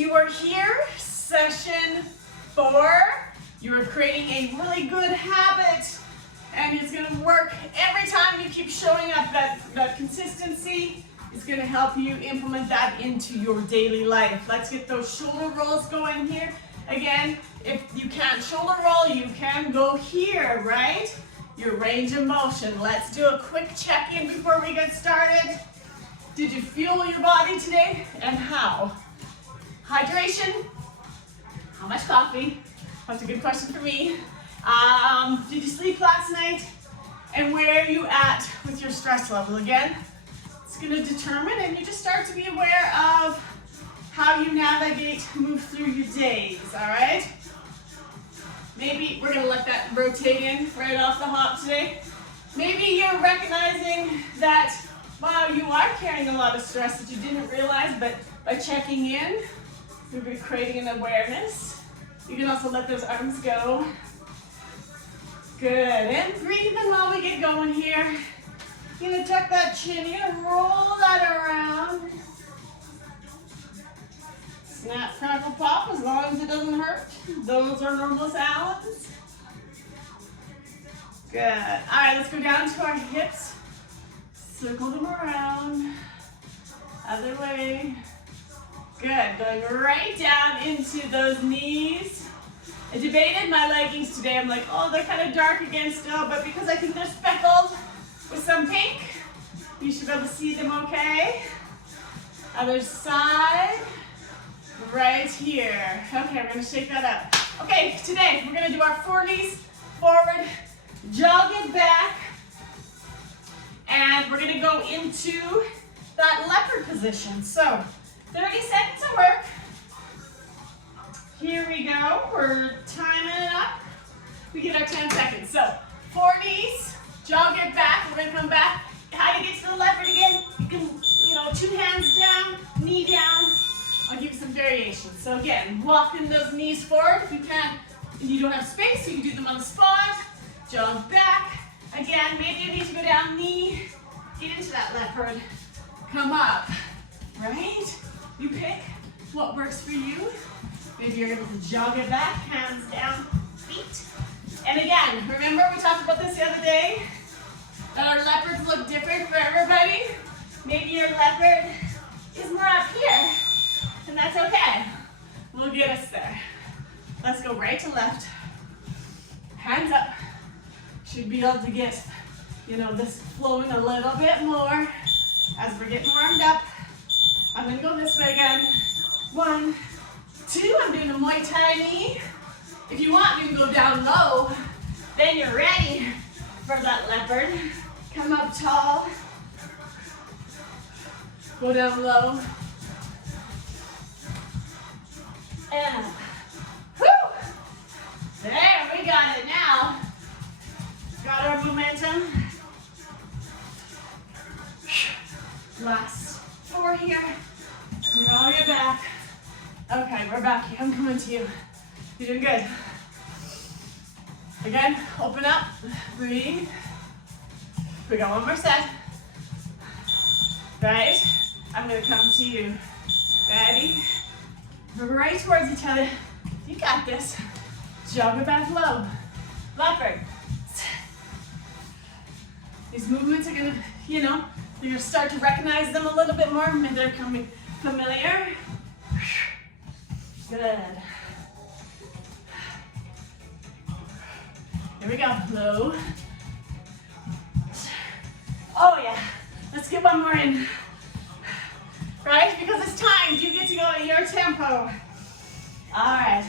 you are here, session 4. You are creating a really good habit, and it's gonna work every time you keep showing up. That consistency is gonna help you implement that into your daily life. Let's get those shoulder rolls going here. Again, if you can't shoulder roll, you can go here, right? Your range of motion. Let's do a quick check-in before we get started. Did you fuel your body today, and how? Hydration? How much coffee? That's a good question for me. Did you sleep last night? And where are you at with your stress level? Again, it's gonna determine, and you just start to be aware of how you navigate, move through your days, all right? Maybe we're gonna let that rotate in right off the hop today. Maybe you're recognizing that, wow, you are carrying a lot of stress that you didn't realize, but by checking in, you'll be creating an awareness. You can also let those arms go. Good, and breathe in while we get going here. You're gonna tuck that chin, you're gonna roll that around. Snap, crackle, pop, as long as it doesn't hurt. Those are normal sounds. Good. All right, let's go down to our hips. Circle them around. Other way. Good. Going right down into those knees. I debated my leggings today. I'm like, oh, they're kind of dark again still, but because I think they're speckled with some pink, you should be able to see them okay. Other side. Right here. Okay, we're gonna shake that up. Okay, today we're gonna do our 4 knees forward, jog it back, and we're gonna go into that leopard position. So, 30 seconds of work. Here we go. We're timing it up. We get our 10 seconds. So, 4 knees, jog it back. We're gonna come back. How to get to the leopard again? You can, 2 hands down, knee down. I'll give you some variations. So again, walking those knees forward. If you can't, if you don't have space, you can do them on the spot. Jog back. Again, maybe you need to go down knee. Get into that leopard. Come up. Right? You pick what works for you. Maybe you're able to jog it back, hands down, feet. And again, remember we talked about this the other day, that our leopards look different for everybody. Maybe your leopard is more up here. And that's okay. We'll get us there. Let's go right to left. Hands up. Should be able to get, this flowing a little bit more as we're getting warmed up. I'm gonna go this way again. 1, 2, I'm doing a Muay Thai knee. If you want, you can go down low. Then you're ready for that leopard. Come up tall. Go down low. And, whoo! There, we got it now. Got our momentum. Last 4 here. Roll your back. Okay, we're back here. I'm coming to you. You're doing good. Again, open up, breathe. We got 1 more set. Right? I'm gonna come to you. Ready? We're right towards each other. You got this. Jog it back low. Leopard. These movements are gonna, you're gonna start to recognize them a little bit more when they're coming familiar. Good. Here we go. Low. Oh yeah. Let's get 1 more in. Right? Because it's timed. You get to go at your tempo. All right.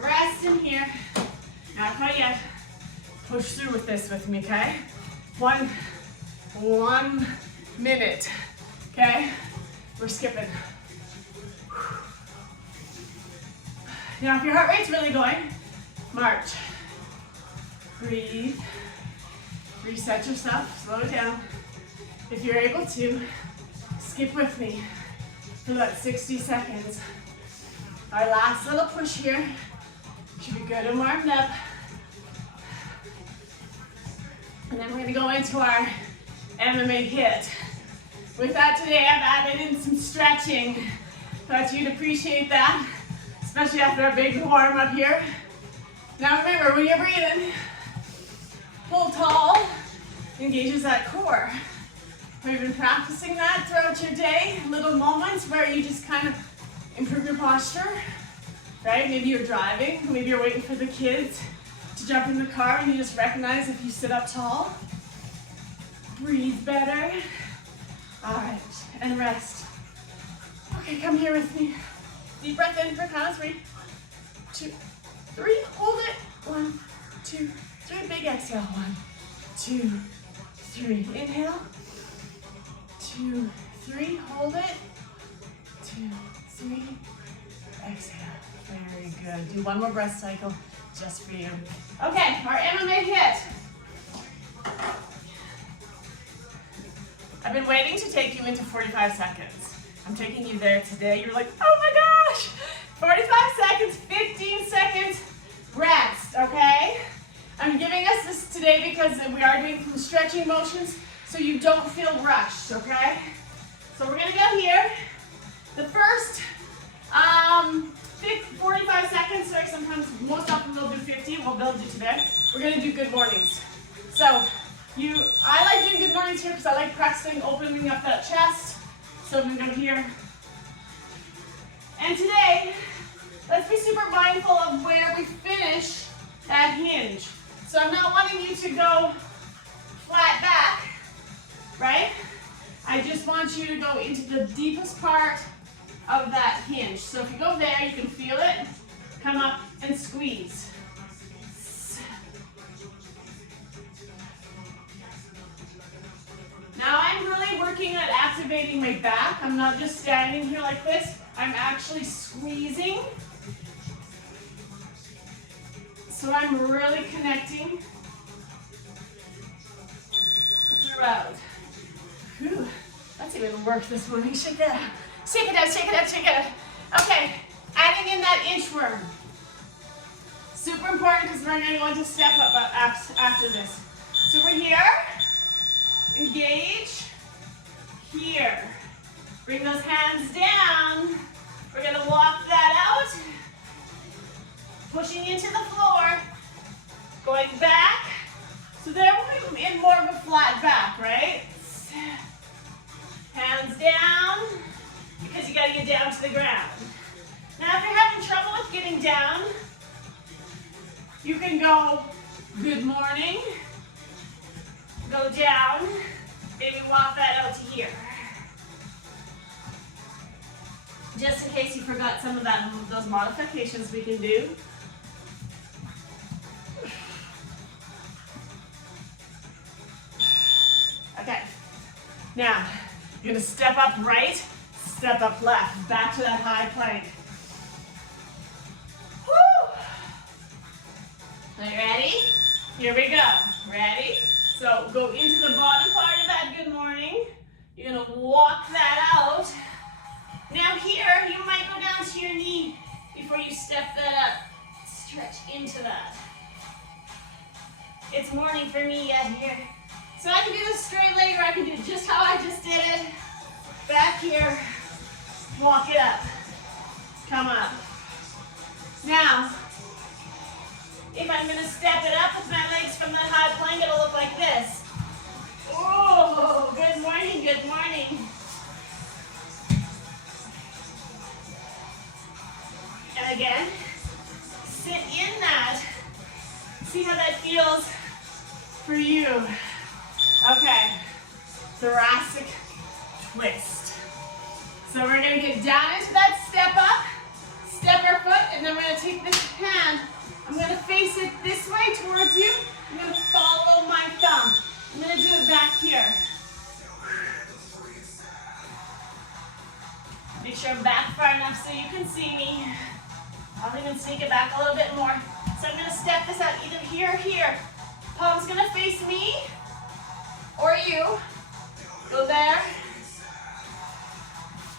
Rest in here. Not quite yet. Push through with this with me, okay? 1 minute. Okay? We're skipping. Now, if your heart rate's really going, march. Breathe. Reset yourself. Slow it down. If you're able to, skip with me for about 60 seconds. Our last little push here. Should be good and warmed up. And then we're gonna go into our MMA hit. With that today, I've added in some stretching. Thought you'd appreciate that, especially after a big warm up here. Now remember, when you're breathing, pull tall, engages that core. Have you been practicing that throughout your day? Little moments where you just kind of improve your posture, right? Maybe you're driving, maybe you're waiting for the kids to jump in the car and you just recognize if you sit up tall. Breathe better. All right, and rest. Okay, come here with me. Deep breath in for count of 3, 2, 3. Hold it. 1, 2, 3. Big exhale. 1, 2, 3. Inhale. 2, 3. Hold it. 2, 3. Exhale. Very good. Do one more breath cycle just for you. Okay, our MMA hit. I've been waiting to take you into 45 seconds. I'm taking you there today. You're like, oh my gosh! 45 seconds, 15 seconds, rest, okay? I'm giving us this today because we are doing some stretching motions so you don't feel rushed, okay? So we're gonna go here. The first 45 seconds, sorry, sometimes, most often we'll do 50, we'll do today. We're gonna do good mornings. So, I like doing good mornings here because I like practicing opening up that chest. So I'm gonna go here. And today, let's be super mindful of where we finish that hinge. So I'm not wanting you to go flat back, right? I just want you to go into the deepest part of that hinge. So if you go there, you can feel it. Come up and squeeze. Now I'm really working at activating my back. I'm not just standing here like this. I'm actually squeezing. So I'm really connecting throughout. Whew, that's even work this morning. Shake it out. Shake it out, shake it out, shake it out. Okay, adding in that inchworm. Super important because we're going to want to step up after this. So we're here. Engage. Here. Bring those hands down. We're going to walk that out. Pushing into the floor. Going back. So there we'll be in more of a flat back, right? Hands down. Because you got to get down to the ground. Now if you're having trouble with getting down, you can go good morning. Go down, maybe walk that out to here. Just in case you forgot some of those modifications we can do. Okay, now you're gonna step up right, step up left, back to that high plank. Woo! Are you ready? Here we go, ready? So go into the bottom part of that good morning. You're gonna walk that out. Now here, you might go down to your knee before you step that up. Stretch into that. It's morning for me yet here. So I can do this straight leg or I can do it just how I just did it. Back here, walk it up. Come up. Now, if I'm gonna step it up with my legs from that high plank, it'll look like this. Oh, good morning, good morning. And again, sit in that. See how that feels for you. Okay, thoracic twist. So we're gonna get down into that step up, step our foot, and then we're gonna take this hand. I'm going to face it this way towards you. I'm going to follow my thumb. I'm going to do it back here. Make sure I'm back far enough so you can see me. I'll even sneak it back a little bit more. So I'm going to step this out either here or here. Palm's going to face me or you. Go there.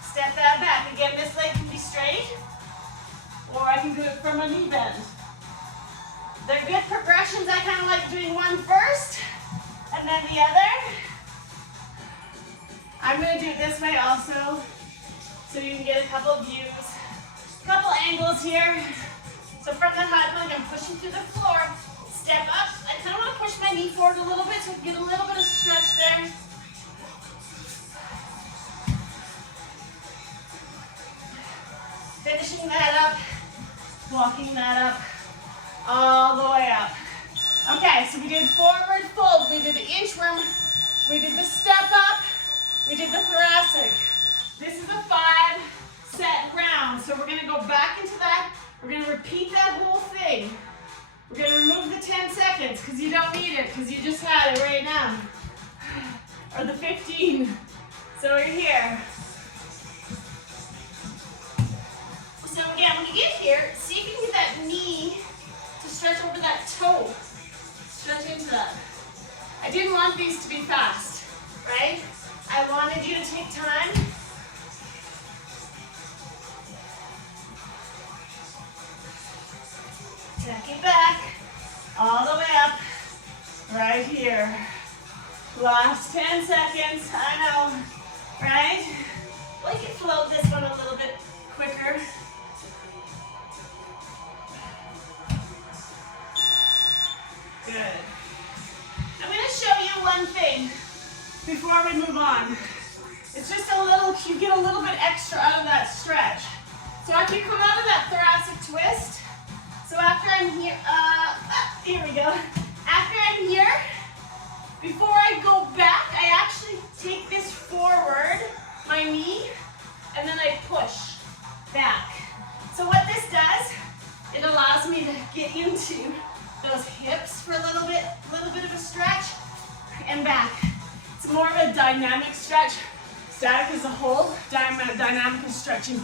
Step that back. Again, this leg can be straight or I can do it from a knee bend. They're good progressions. I kind of like doing one first and then the other. I'm going to do it this way also. so you can get a couple views, a couple angles here. So from the high plank, I'm pushing through the floor. Step up. I kind of want to push my knee forward a little bit so I can get a little bit of stretch there. Finishing that up, walking that up, all the way up. Okay, so we did forward fold, we did the inchworm, we did the step up, we did the thoracic. This is a 5-set round, so we're gonna go back into that. We're gonna repeat that whole thing. We're gonna remove the 10 seconds because you don't need it, because you just had it right now. Or the 15. So we're here. So again, when you get here, see if you can get that knee to stretch over that toe. Stretch into that. I didn't want these to be fast, right? I wanted you to take time. Take it back, all the way up, right here. Last 10 seconds, I know, right? We can float this one a little bit quicker. Good. I'm going to show you one thing before we move on. It's just a little, you get a little bit extra out of that stretch. So after you come out of that thoracic twist, so after I'm here, here we go. After I'm here, before I go back, I actually take this forward, my knee, and then I push back. So what this does, it allows me to get into those hips for a little bit of a stretch, and back. It's more of a dynamic stretch. Static is a whole, dynamic is stretching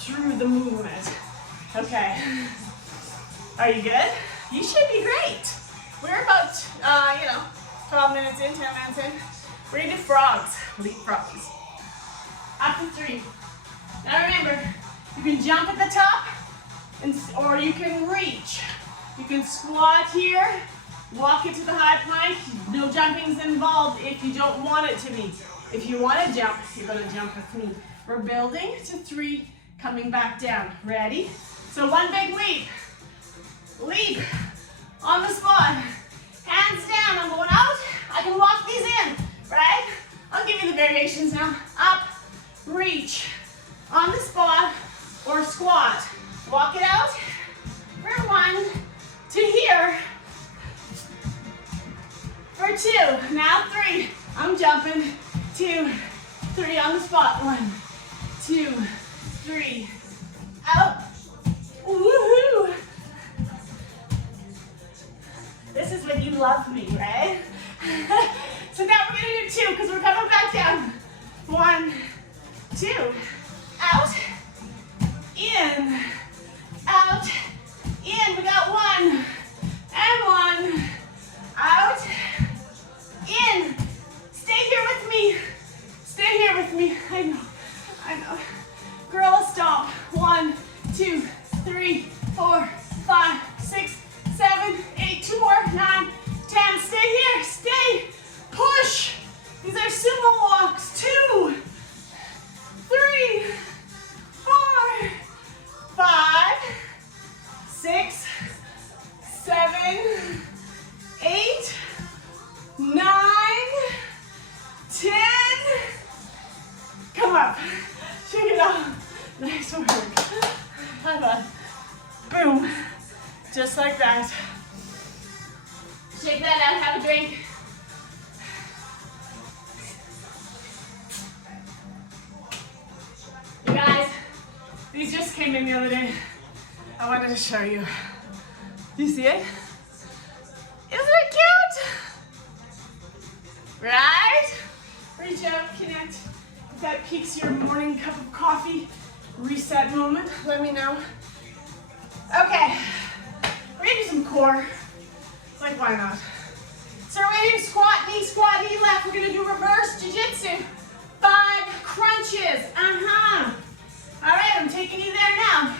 through the movement. Okay, are you good? You should be great. We're about, 12 minutes in, 10 minutes in. We're gonna do frogs, leap frogs. Up to 3. Now remember, you can jump at the top, or you can reach. You can squat here, walk it to the high plank. No jumping's involved if you don't want it to be. If you want to jump, you're going to jump with me. We're building to 3, coming back down. Ready? So one big leap. Leap on the spot. Hands down, I'm going out. I can walk these in, right? I'll give you the variations now. Up, reach, on the spot, or squat. Walk it out for 1, to here, for 2, now 3, I'm jumping, 2, 3 on the spot, 1, 2, 3, out, woohoo! This is when you love me, right? So now we're gonna do 2, because we're coming back down, 1, 2, out, in, out, in, we got 1, and 1, out, in, stay here with me, I know, gorilla stomp, 1, 2, 3, 4, 5, 6, 7, 8, 2 more, 9, 10, stay here, stay, push, these are sumo walks, 2, 3, 4, 5, 6, 7, 8, 9, 10. Come up. Shake it off. Nice work. High five. Boom. Just like that. Shake that out. Have a drink. You guys, these just came in the other day. I wanted to show you. Do you see it? Isn't it cute? Right? Reach out, connect. If that piques your morning cup of coffee, reset moment, let me know. Okay, we're gonna do some core. It's like, why not? So we're gonna do squat, knee left. We're gonna do reverse jiu-jitsu. 5 crunches, All right, I'm taking you there now.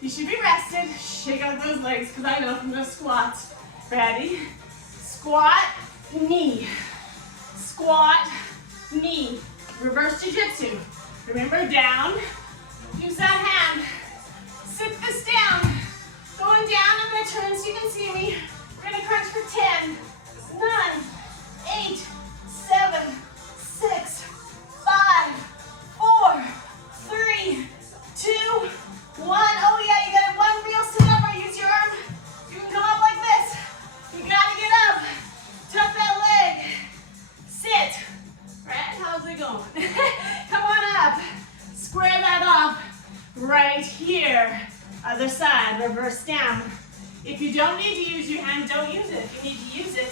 You should be rested. Shake out those legs, because I know from the squats. Ready? Squat, knee. Squat, knee. Reverse jiu-jitsu. Remember, down, right here. Other side, reverse down. If you don't need to use your hand, don't use it. If you need to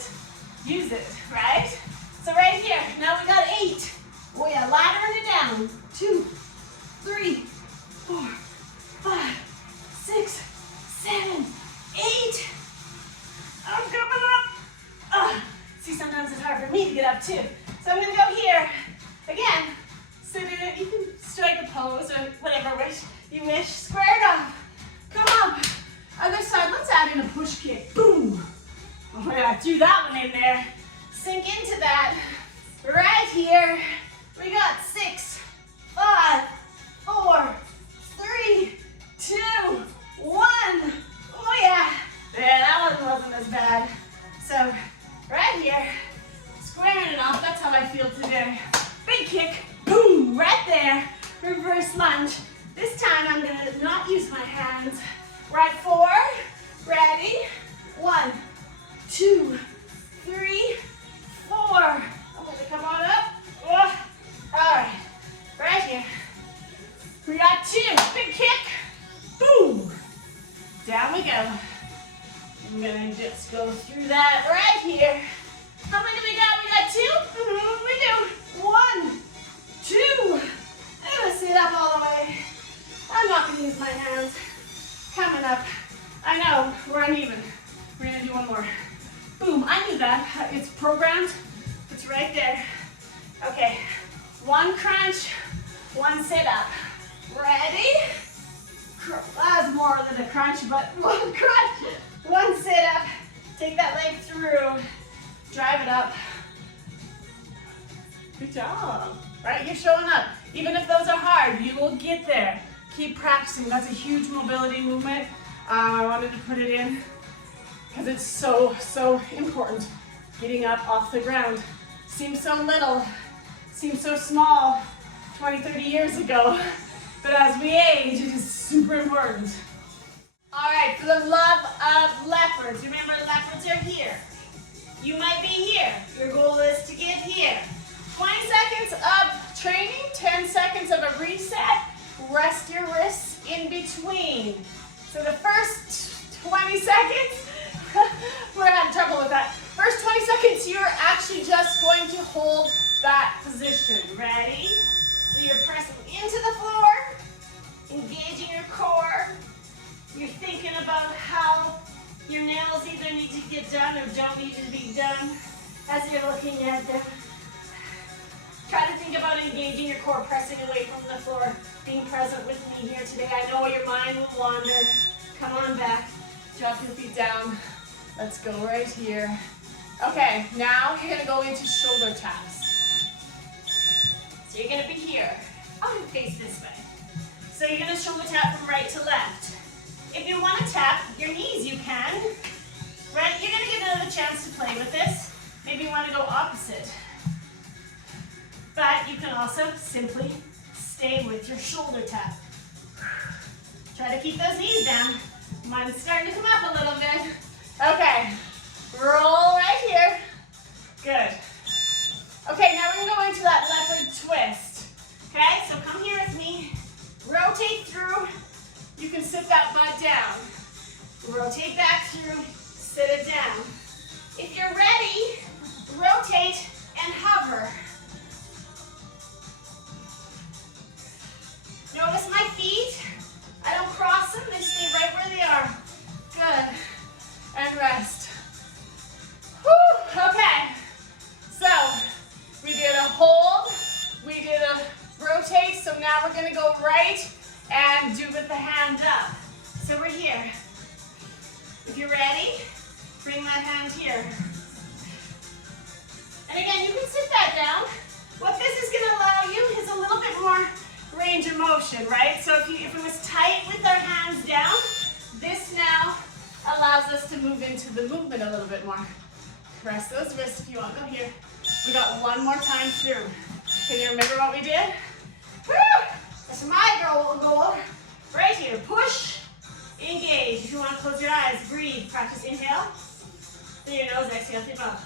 use it, right? So right here, now we got 8. Oh yeah, laddering it down. 2, 3, 4, 5, 6, 7, 8. I'm coming up. See, sometimes it's hard for me to get up too. So I'm gonna go here. Again, sit in it. You can strike a pose or whatever you wish. Square it off. Come up. Other side, let's add in a push kick. Boom. Oh yeah, threw that one in there. Sink into that. Right here. We got 6, 5, 4, 3, 2, 1. Oh yeah. Yeah, that one wasn't as bad. So, right here, squaring it off. That's how I feel today. Big kick. Boom. Right there. Reverse lunge. This time I'm going to not use my hands. Right, 4. Ready. 1, 2, 3, 4. I'm going to come on up. Oh. All right. Right here. We got 2. Big kick. Boom. Down we go. I'm going to just go through that right here. How many do we got? We got 2? We do. 1, 2. I'm going to sit up all the way. I'm not going to use my hands. Coming up. I know, we're uneven. We're going to do one more. Boom, I knew that. It's programmed. It's right there. Okay, 1 crunch, 1 sit up. Ready? That's more than a crunch, but 1 crunch, 1 sit up. Take that leg through. Drive it up. Good job. Right, you're showing up. Even if those are hard, you will get there. Keep practicing. That's a huge mobility movement. I wanted to put it in because it's so important. Getting up off the ground. Seems so little, seems so small 20, 30 years ago. But as we age, it is super important. All right, for the love of leopards. Remember, leopards are here. You might be here. Your goal is to get here. 20 seconds of training, 10 seconds of a reset. Rest your wrists in between. So the first 20 seconds, we're having trouble with that. First 20 seconds, you're actually just going to hold that position. Ready? So you're pressing into the floor, engaging your core. You're thinking about how your nails either need to get done or don't need to be done as you're looking at them. Try to think about engaging your core, pressing away from the floor, being present with me here today. I know your mind will wander. Come on back. Drop your feet down. Let's go right here. Okay, now you're going to go into shoulder taps. So you're going to be here. I'm going to face this way. So you're going to shoulder tap from right to left. If you want to tap your knees, you can. Right? You're going to get another chance to play with this. Maybe you want to go opposite. But you can also simply stay with your shoulder tap. Try to keep those knees down. Mine's starting to come up a little bit. Okay, roll right here. Good. Okay, now we're going to go into that leopard twist. Okay, so come here with me. Rotate through. You can sit that butt down. Rotate back through, sit it down. If you're ready, rotate and hover. Notice my feet. I don't cross them, they stay right where they are. Good. And rest. Whew. Okay. So, we did a hold, we did a rotate, so now we're gonna go right and do with the hand up. So we're here. If you're ready, bring that hand here. And again, you can sit that down. What this is gonna allow you is a little bit more range of motion, right? So if it was tight with our hands down, this now allows us to move into the movement a little bit more. Press those wrists if you want. Go here. We got one more time through. Can you remember what we did? Woo! That's my goal. Right here. Push, engage. If you want to close your eyes, breathe. Practice inhale through your nose, exhale through your mouth.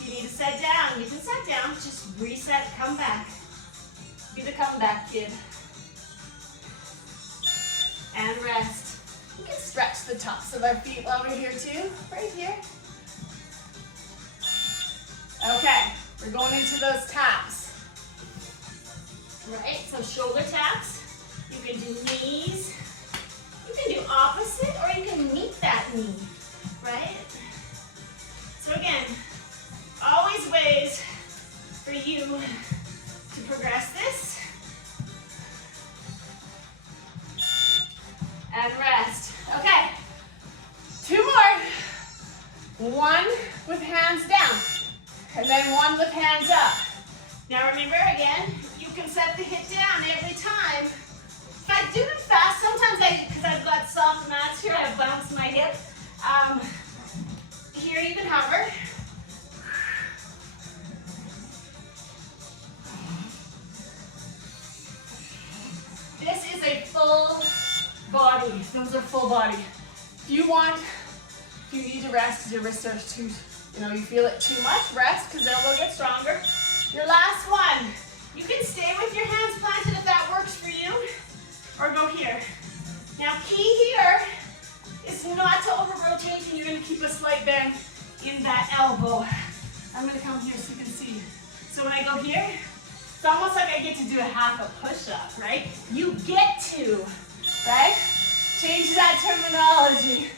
If you need to set down, you can set down. Just reset, come back. Be the comeback kid. our feet while we're here too, right here. Okay, we're going into those taps. Right, so shoulder taps. You can do knees. You can do opposite, or you can meet that knee, right? So again, always ways for you to progress this. And rest. Okay, 2 more. 1 with hands down, and then 1 with hands up. Now remember, again, you can set the hip down every time. If I do them fast, sometimes because I've got soft mats here, I bounce my hip. Here you can hover. This is a full body. Those are full body. If you need to rest because your wrists are too, you feel it too much, rest because then we'll get stronger. Your last one. You can stay with your hands planted if that works for you, or go here. Now key here is not to over rotate, and you're going to keep a slight bend in that elbow. I'm going to come here so you can see. So when I go here, it's almost like I get to do a half a push-up, right? You get to, right? Change that terminology.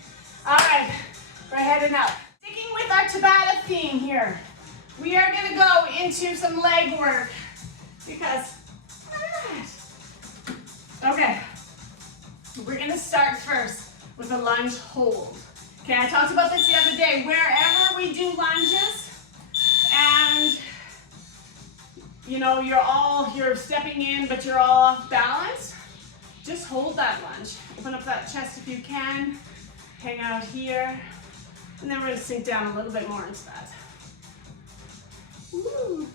All right, we're heading up. Sticking with our Tabata theme here, we are going to go into some leg work because, okay, we're going to start first with a lunge hold. Okay, I talked about this the other day. Wherever we do lunges and you're stepping in, but you're all off balance, just hold that lunge. Open up that chest if you can. Hang out here. And then we're going to sink down a little bit more into that. Woo.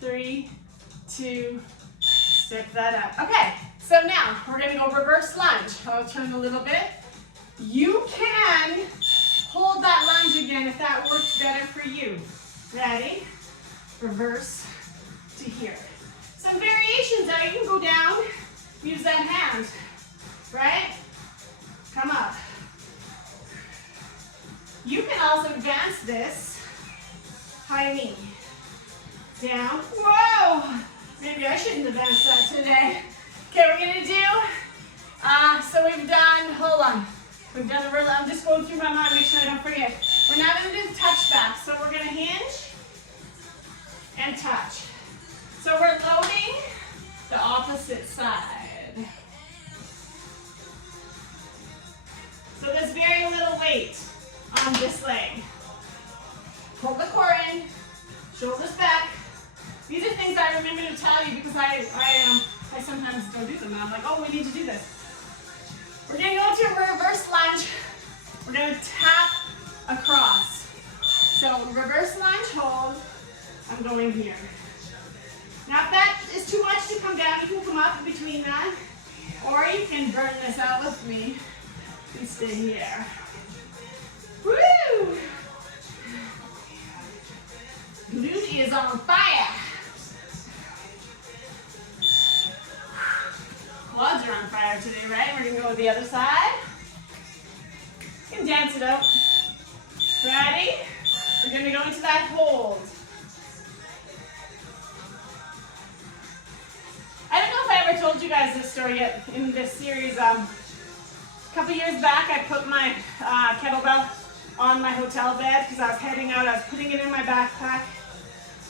3, 2, step that up. Okay, so now we're going to go reverse lunge. I'll turn a little bit. You can hold that lunge again if that works better for you. Ready? Reverse to here. Some variations are you can go down, use that hand, right? Come up. You can also advance this, high knee, down, whoa! Maybe I shouldn't advance that today. Okay, we're gonna do, so we've done, hold on. We've done a real, I'm just going through my mind, make sure I don't forget. We're now gonna do touch back. So we're gonna hinge and touch. So we're loading the opposite side. So there's very little weight on this leg. Pull the core in, shoulders back. These are things I remember to tell you because I sometimes don't do them and I'm like, oh, we need to do this. We're gonna go into a reverse lunge. We're gonna tap across. So reverse lunge, hold. I'm going here. Now if that is too much to come down, you can come up in between that. Or you can burn this out with me and stay here. Woo! Glute is on fire. Quads are on fire today, right? We're gonna go with the other side. You can dance it out. Ready? We're gonna go into that hold. I don't know if I ever told you guys this story yet in this series. A couple years back, I put my kettlebell on my hotel bed because I was heading out. I was putting it in my backpack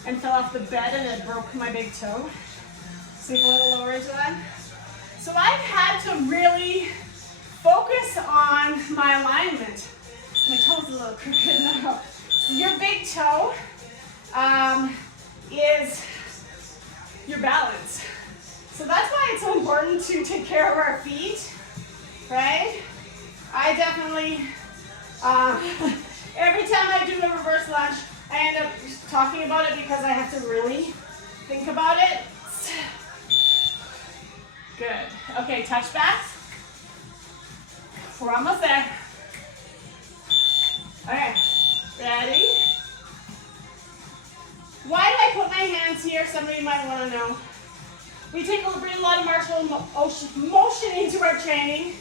and fell off the bed and it broke my big toe. Sink a little lower into that. So I've had to really focus on my alignment. My toe's a little crooked now. Your big toe is your balance. So that's why it's so important to take care of our feet, right? I definitely, every time I do a reverse lunge, I end up talking about it because I have to really think about it. Good. Okay, touch backs. We're almost there. Okay, ready? Why do I put my hands here? Somebody might want to know. We bring a lot of martial motion into our training.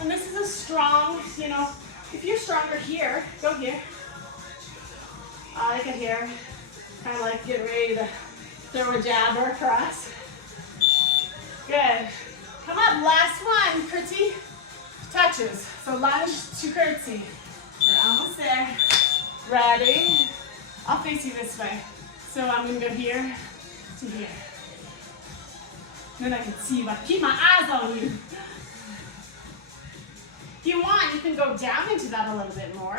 And this is a strong, you know, if you're stronger here, go here. I like it here. Kind of like get ready to throw a jabber across. Good. Come up, last one, curtsy touches. So lunge to curtsy. We're almost there. Ready? I'll face you this way. So I'm gonna go here to here. Then I can see you, but keep my eyes on you. If you want, you can go down into that a little bit more.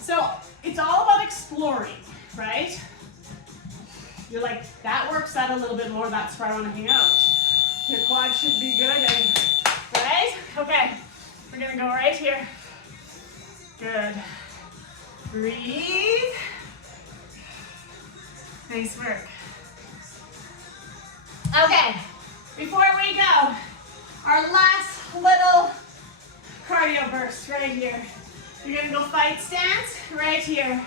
So it's all about exploring, right? You're like, that works out a little bit more, that's where I want to hang out. Your quad should be good, right? Okay, we're gonna go right here. Good. Breathe. Nice work. Okay, before we go, our last little cardio burst right here. You're gonna go fight stance right here.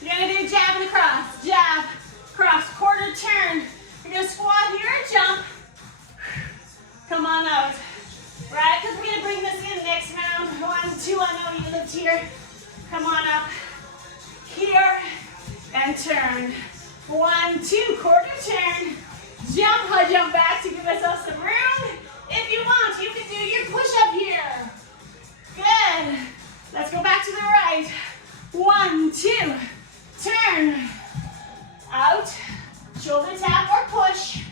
You're gonna do jab and across, jab, cross, quarter turn. You're gonna squat here, jump. Come on out. Right, because we're gonna bring this in next round. 1, 2, I know you lived here. Come on up. Here, and turn. 1, 2, quarter turn. Jump, I jump back to give myself some room. If you want, you can do your push-up here. Good. Let's go back to the right. 1, 2, turn. Out, shoulder tap or push.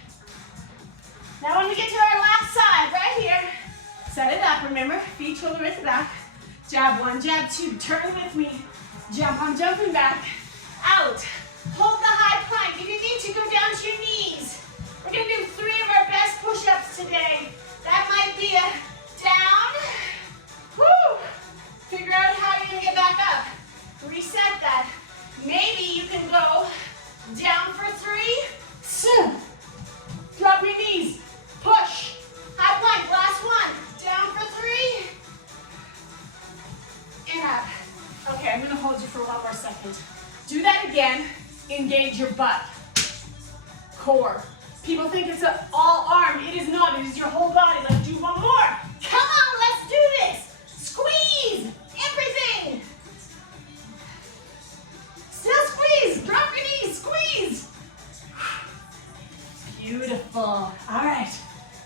Now when we get to our last side, right here, set it up, remember, feet shoulder width back. Jab 1, jab 2, turn with me. Jump, I'm jumping back. Out, hold the high plank. If you need to, go down to your knees. We're gonna do 3 of our best push-ups today. That might be a down. Woo! Figure out how you're gonna get back up. Reset that. Maybe you can go down for 3. Drop your knees. Push. High plank. Last one. Down for 3. And up. Okay, I'm gonna hold you for 1 more second. Do that again. Engage your butt. Core. People think it's an all arm. It is not. It is your whole body. Let's do 1 more. Come on, let's do this. Squeeze. Everything. Still squeeze. Drop your knees. Squeeze. Beautiful. All right.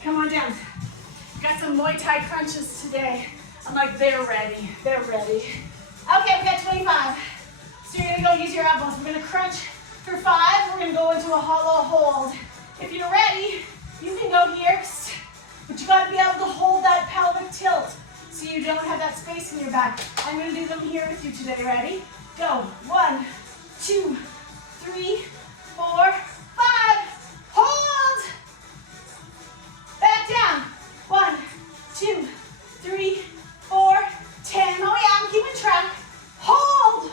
Come on down. Got some Muay Thai crunches today. I'm like, they're ready. They're ready. Okay, we got 25. So you're going to go use your elbows. We're going to crunch for 5. We're going to go into a hollow hold. If you're ready, you can go here. But you got to be able to hold that pelvic tilt so you don't have that space in your back. I'm going to do them here with you today. Ready? Go. 1, 2, 3, 4, 5. Hold. Back down. 1, 2, 3, 4, 10. Oh yeah, I'm keeping track. Hold.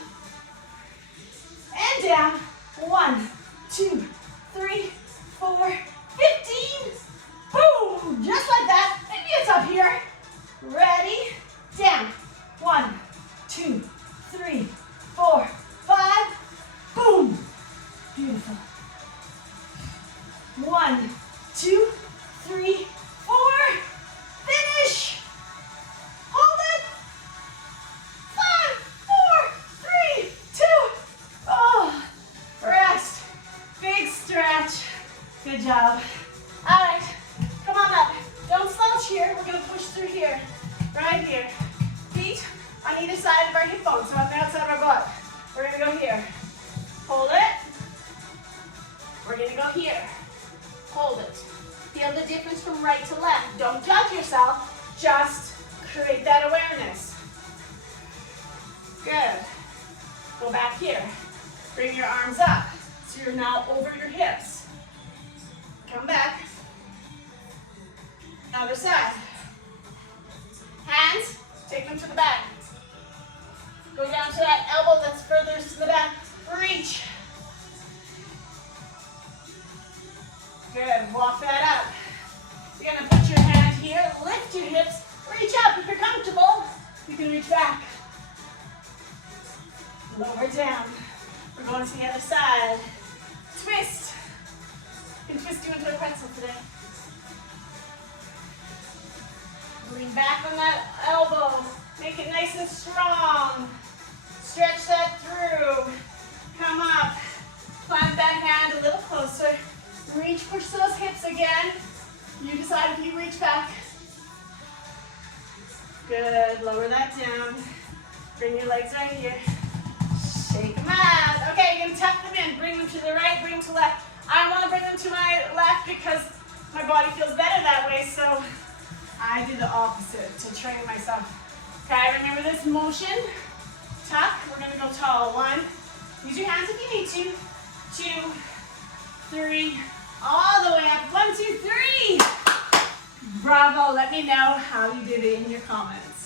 And down. 1, 2, 3, 4, 15. Boom. Just like that. Maybe it's up here. Ready? Down. 1, 2, 3, 4, 5. Boom. Beautiful. 1, 2, 3, 4. Finish. Hold it. 5, 4, 3, 2. Oh, rest. Big stretch. Good job. All right, come on up. Don't slouch here. We're gonna push through here. Right here. Feet on either side of our hip bones, so on the outside of our butt. We're gonna go here. Hold it. We're gonna go here. Hold it. Feel the difference from right to left. Don't judge yourself. Just create that awareness. Good. Go back here. Bring your arms up. So you're now over your hips. Come back. Other side. Hands, take them to the back. Go down to that elbow that's furthest to the back. Reach. Good, walk that up. You're gonna put your hand here, lift your hips, reach up. If you're comfortable, you can reach back. Lower down. We're going to the other side. Twist. You can twist you into a pretzel today. Lean back. back on that elbow. Make it nice and strong. Stretch that through. Come up. Plant that hand a little closer. Reach, push those hips again. You decide if you reach back. Good, lower that down. Bring your legs right here. Shake them out. Okay, you're gonna tuck them in. Bring them to the right, bring them to the left. I want to bring them to my left because my body feels better that way, so I do the opposite to train myself. Okay, remember this motion. Tuck, we're gonna go tall. 1, use your hands if you need to. 2, 3, all the way up. 1, 2, 3. Bravo, let me know how you did it in your comments.